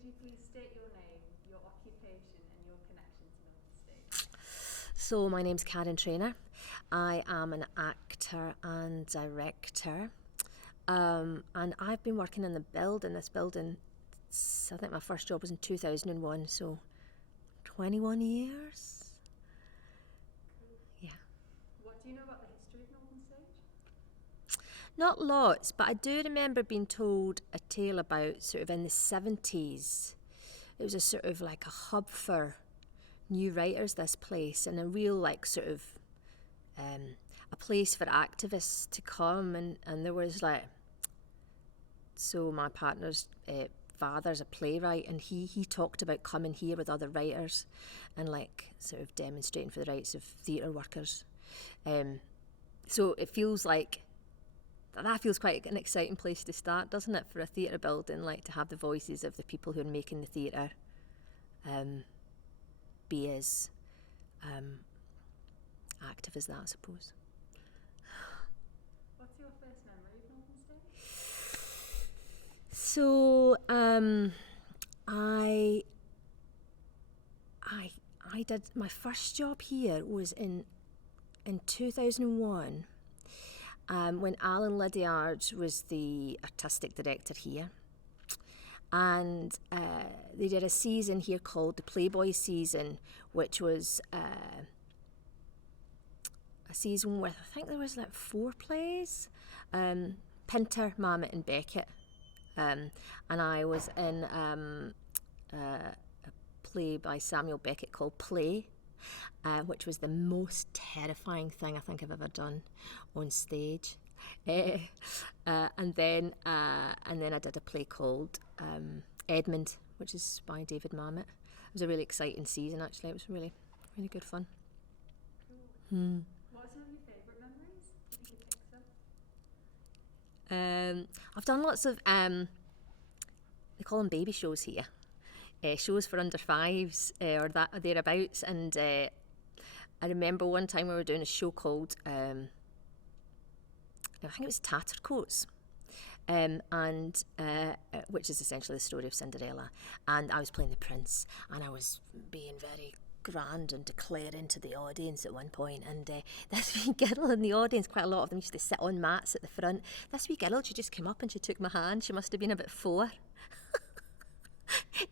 Could you please state your name, your occupation, and your connection to Northern Stage? So my name's Karen Traynor. I am an actor and director. And I've been working in this building, I think my first job was in 2001, so 21 years. Cool. Yeah. What do you know about the history of Northern Stage? Not lots, but I do remember being told a tale about sort of in the 70s. It was a sort of like a hub for new writers, this place, and a real like sort of a place for activists to come, and there was like, so my partner's father's a playwright, and he talked about coming here with other writers and like sort of demonstrating for the rights of theatre workers. So it feels like that feels quite an exciting place to start, doesn't it, for a theatre building, like to have the voices of the people who are making the theatre be as active as that, I suppose. What's your first memory of Northern Stage? So I did my first job here was in 2001, when Alan Lydiard was the artistic director here, and they did a season here called the Playboy season, which was a season with, I think there was like 4 plays, Pinter, Mamet and Beckett, and I was in a play by Samuel Beckett called Play, which was the most terrifying thing I think I've ever done on stage. And then I did a play called Edmund, which is by David Mamet. It was a really exciting season, actually. It was really, really good fun. Cool. What are some of your favourite memories, if you could pick some? I've done lots of, they call them baby shows here. Shows for under 5s or thereabouts, and I remember one time we were doing a show called I think it was Tattercoats, and which is essentially the story of Cinderella, and I was playing the prince, and I was being very grand and declaring to the audience at one point, and this wee girl in the audience, quite a lot of them used to sit on mats at the front. This wee girl, she just came up and she took my hand. She must have been about 4.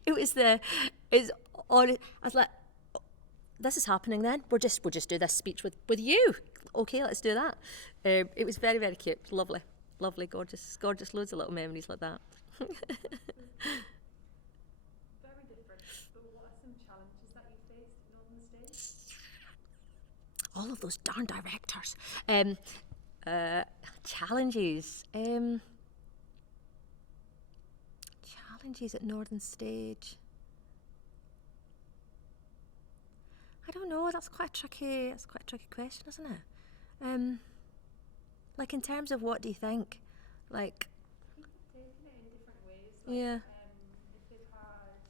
I was like, this is happening then. We'll just do this speech with you. Okay, let's do that. It was very, very cute. Lovely, gorgeous, loads of little memories like that. Very different, but what are some challenges that you faced at Northern Stage? All of those darn directors. Challenges. Challenges at Northern Stage. I don't know. That's quite a tricky question, isn't it? Like in terms of what do you think? Like. People have taken it in different ways. Like, Yeah. If they've had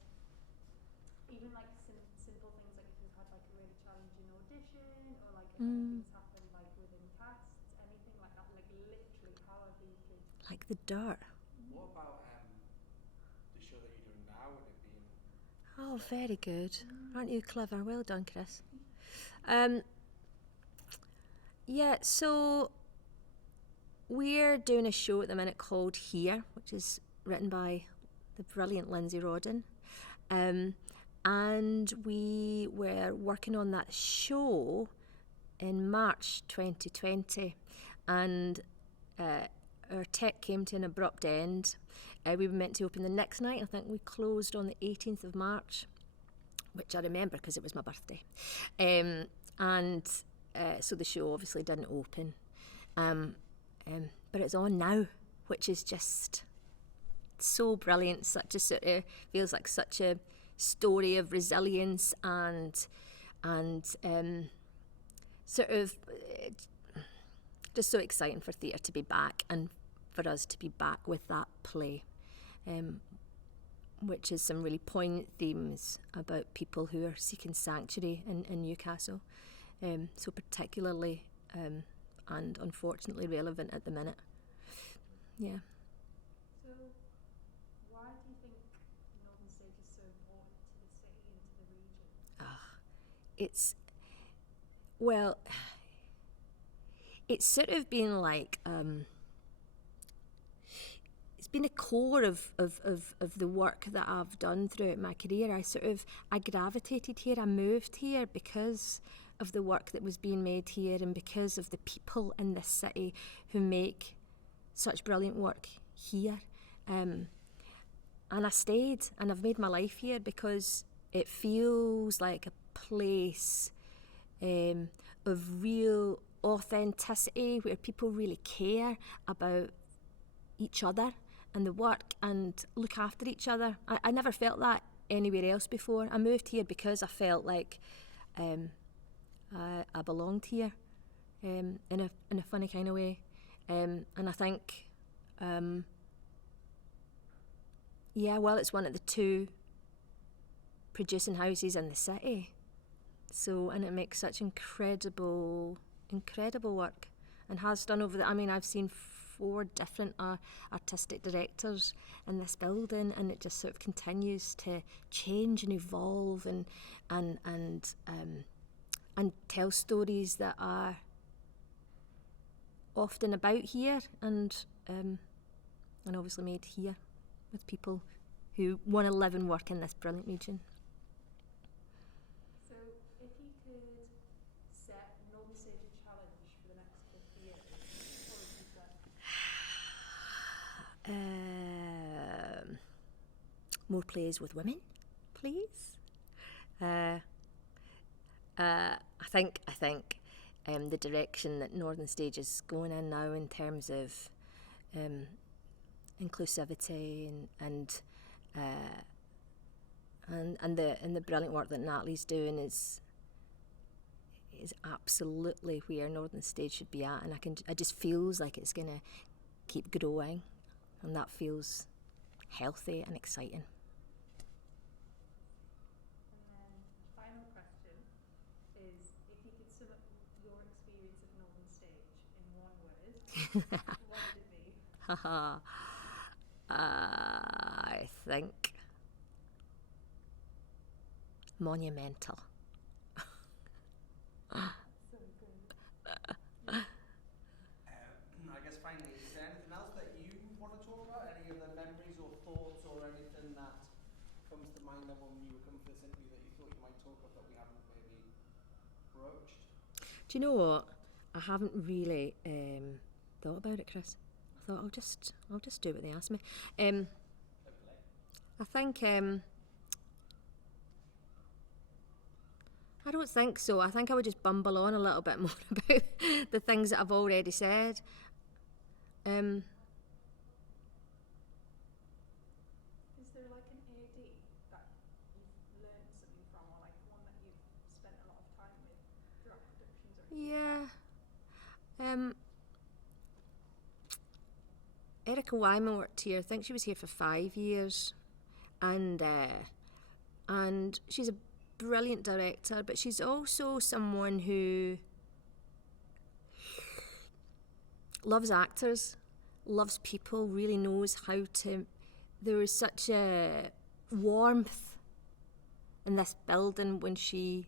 even like simple things, like if you've had like a really challenging audition, or like if anything's happened like within casts, anything like that, like literally however you could. Like the dirt. What about the show that you're doing now and it being... Oh, very good. Aren't you clever? Well done, Chris. Yeah, so we're doing a show at the minute called Here, which is written by the brilliant Lindsay Rodden. And we were working on that show in March 2020. And our tech came to an abrupt end. We were meant to open the next night. I think we closed on the 18th of March, which I remember because it was my birthday. So the show obviously didn't open. But it's on now, which is just so brilliant. Such a sort of, feels like such a story of resilience and sort of just so exciting for theatre to be back and for us to be back with that play, which is some really poignant themes about people who are seeking sanctuary in Newcastle, so particularly and unfortunately relevant at the minute. Yeah. So, why do you think Northern Stage is so important to the city and to the region? It's, well, it's sort of been like, it's been a core of the work that I've done throughout my career. I gravitated here, I moved here because of the work that was being made here and because of the people in this city who make such brilliant work here. And I stayed and I've made my life here because it feels like a place of real authenticity where people really care about each other and the work and look after each other. I never felt that anywhere else before. I moved here because I felt like I belonged here in a funny kind of way. And I think, it's one of the 2 producing houses in the city. So, and it makes such incredible work and has done over I've seen 4 different artistic directors in this building, and it just sort of continues to change and evolve and tell stories that are often about here and obviously made here with people who want to live and work in this brilliant region. So if you could set Northern Stage a challenge for the next 50 years, what would you set? More plays with women, please. I think the direction that Northern Stage is going in now in terms of inclusivity and the brilliant work that Natalie's doing is absolutely where Northern Stage should be at, and it just feels like it's gonna keep growing, and that feels healthy and exciting. And then the final question is, if you could sum up your experience of Northern Stage in one word, what would it be? I think monumental. So good. I guess finally, is there anything else that you want to talk about? Any other memories or thoughts or anything that comes to mind that when you were coming for this interview that you thought you might talk of that we haven't maybe broached? Do you know what? I haven't really thought about it, Chris. I thought I'll just do what they ask me. I think I don't think so. I think I would just bumble on a little bit more about the things that I've already said. Is there like an AD that you've learned something from, or like one that you've spent a lot of time with throughout productions or anything? Yeah. Erica Wyman worked here. I think she was here for 5 years, and she's a brilliant director, but she's also someone who loves actors, loves people, really knows how to. There was such a warmth in this building when she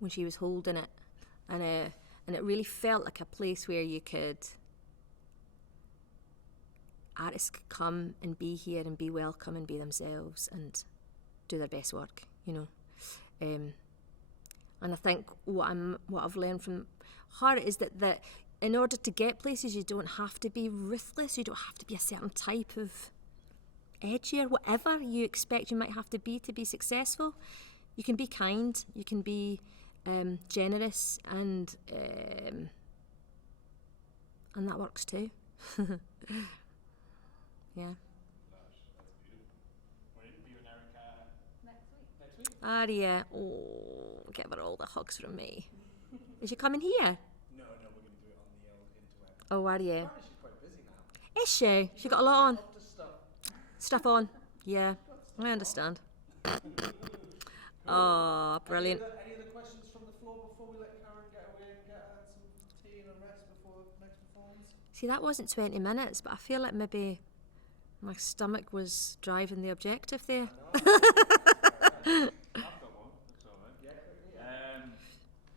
was holding it, and it really felt like a place where artists could come and be here and be welcome and be themselves and do their best work, you know. And I think what I've learned from her is that in order to get places, you don't have to be ruthless. You don't have to be a certain type of edgier, whatever you expect you might have to be successful. You can be kind. You can be generous, and that works too. Yeah. That's beautiful. We're interviewing Erica Next week. next week. Aria, oh, give her all the hugs from me. Is she coming here? No, we're going to do it on the old interweb. Oh, are you? Apparently she's quite busy now. Is she? She got a lot on. Up to stuff. Stuff on. Yeah, I understand. Oh, brilliant. Any other questions from the floor before we let Karen get away and get some tea and a rest before next performance? See, that wasn't 20 minutes, but I feel like maybe My stomach was driving the objective there. I've got one. That's all right. Yeah, quickly. Yeah.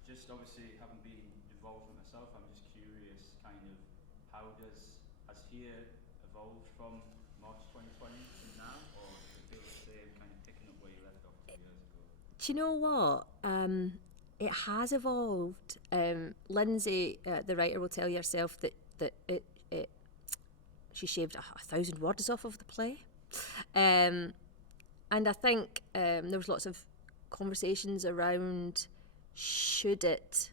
Just obviously having been involved with myself, I'm just curious, kind of, has here evolved from March 2020 to now, or does it feel the same, kind of picking up where you left off 2 years ago? Do you know what? It has evolved. Lindsay, the writer, will tell you herself that she shaved 1,000 words off of the play. And I think there was lots of conversations around should it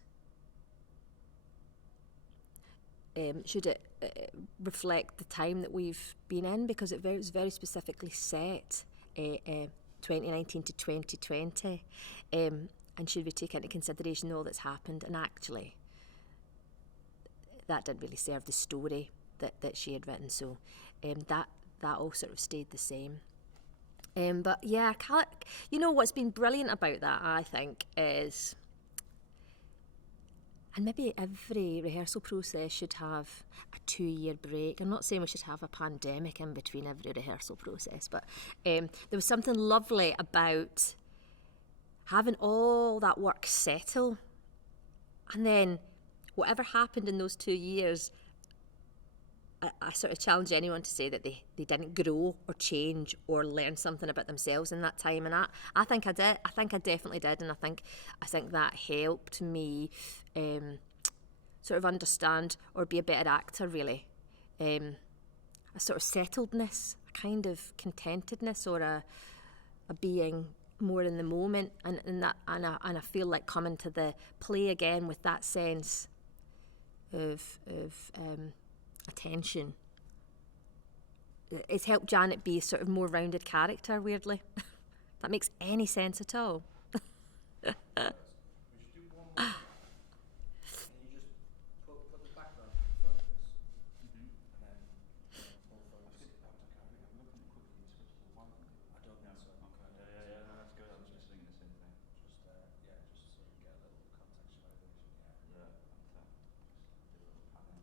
reflect the time that we've been in, because it was very specifically set 2019 to 2020, and should we take into consideration all that's happened? And actually that didn't really serve the story that she had written, so that all sort of stayed the same. But yeah, you know what's been brilliant about that, I think, is, and maybe every rehearsal process should have a 2-year break. I'm not saying we should have a pandemic in between every rehearsal process, but there was something lovely about having all that work settle, and then whatever happened in those 2 years, I sort of challenge anyone to say that they didn't grow or change or learn something about themselves in that time, and I think I did. I think I definitely did, and I think that helped me sort of understand or be a better actor, really. A sort of settledness, a kind of contentedness, or a being more in the moment, and I feel like coming to the play again with that sense of attention. It's helped Janet be a sort of more rounded character, weirdly. That makes any sense at all. We should do one more. Can you just put the background in focus, and then full focus? I'm looking quickly to switch to the white. I don't think so. Okay. Yeah, that's good. I was just thinking the same thing. Just just so we get a little contextualization. Yeah, fantastic. Just do a little panel.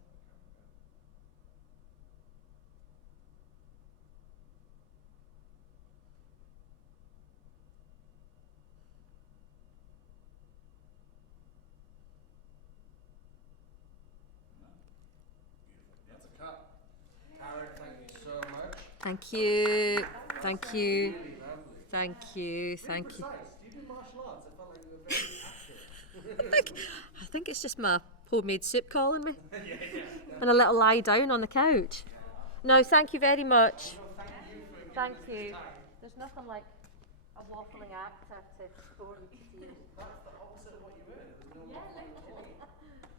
That's a cut. Karen, thank you so much. Thank you. Thank you. Really lovely. Thank you. Thank you. Precise. Do you do martial arts? I felt like you were very accurate. I think it's just my homemade soup calling me. And a little lie down on the couch. No, thank you very much. Well, thank you for giving Thank us you. this time. There's nothing like a waffling actor to bore you to tears. That's the opposite of what you were. There was no Yeah, waffling at all.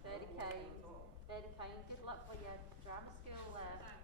Very kind. Very kind. Good luck for your drama school editions.